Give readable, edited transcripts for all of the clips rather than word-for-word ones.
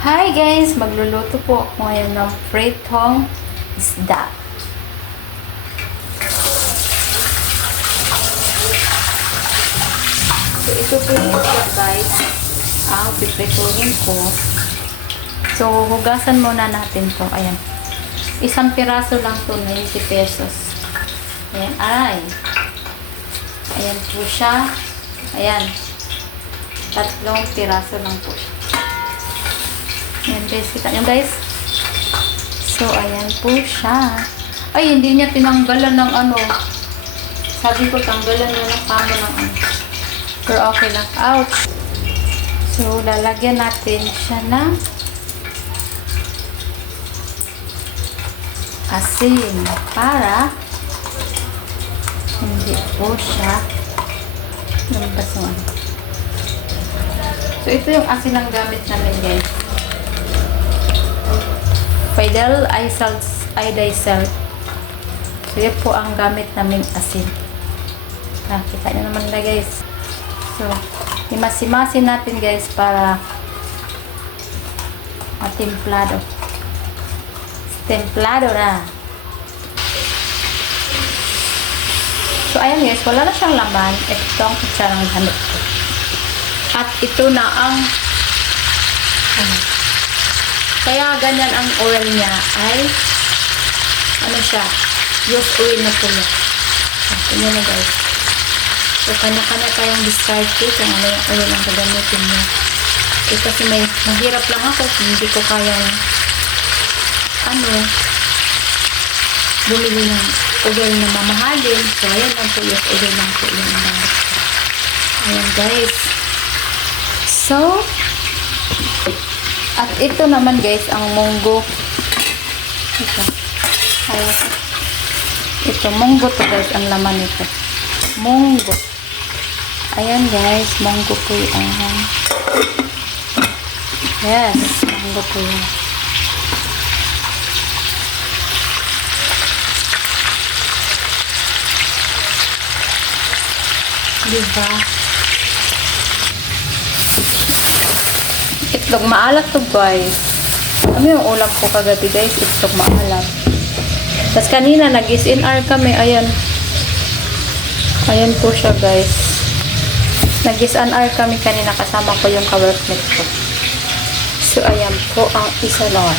Hi guys! Magluluto po ako ngayon ng pritong isda. So ito po yung isda guys. Ang piprituhin ko. So hugasan muna natin to. Ayan. Isang piraso lang to, 90 pesos. Ayan. Aray. Ayan po siya. Ayan. 3 piraso lang po siya. Ayan guys, kita nyo guys. So, ayan po siya. Ay, hindi niya tinanggalan ng ano. Sabi ko, tanggalan niya ng kamo ng ano. Pero okay lang. Ouch! So, lalagyan natin siya ng asin para hindi po siya lumabas yung ano. So, ito yung asin ang gamit namin guys. Fidel Iodized. So, yan po ang gamit naming asin. Nakita nyo naman na guys. So, imasimasin natin guys para matimplado. Templado na. So, ayan guys. Wala na siyang laman. Ito ang kutsarang gamit ko. At ito na ang kaya ganyan ang oil niya ay ano siya, use oil na po niya. Tingnan na guys. So, kanya-kanya tayong discard kung ano yung oil ang gagamitin niya. Eh, kasi mahirap lang ako kung hindi ko kayang bumili ng oil na mamahalin. So, ayan lang po yung oil lang po yung gamit. Ayan guys. So, at ito naman guys, ang munggo. Ito, munggo to guys, ang laman nito. Munggo. Ayan guys, munggo po yung yes, munggo po yun. Diba? Itlog maalat to guys. Ano yung ulam ko kagabi guys? Itlog maalat. Tapos kanina nag-SNR kami. Ayan. Ayan po siya guys. Nag-SNR kami kanina. Kasama ko yung ka-workmate ko. So ayan po ang isa lang.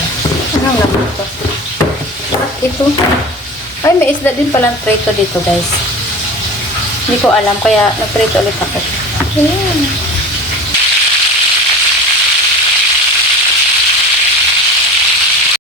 Anong laman to? At ito. Ay, may isda din palang prito dito guys. Hindi ko alam. Kaya nag-prito ulit ako. Ayan.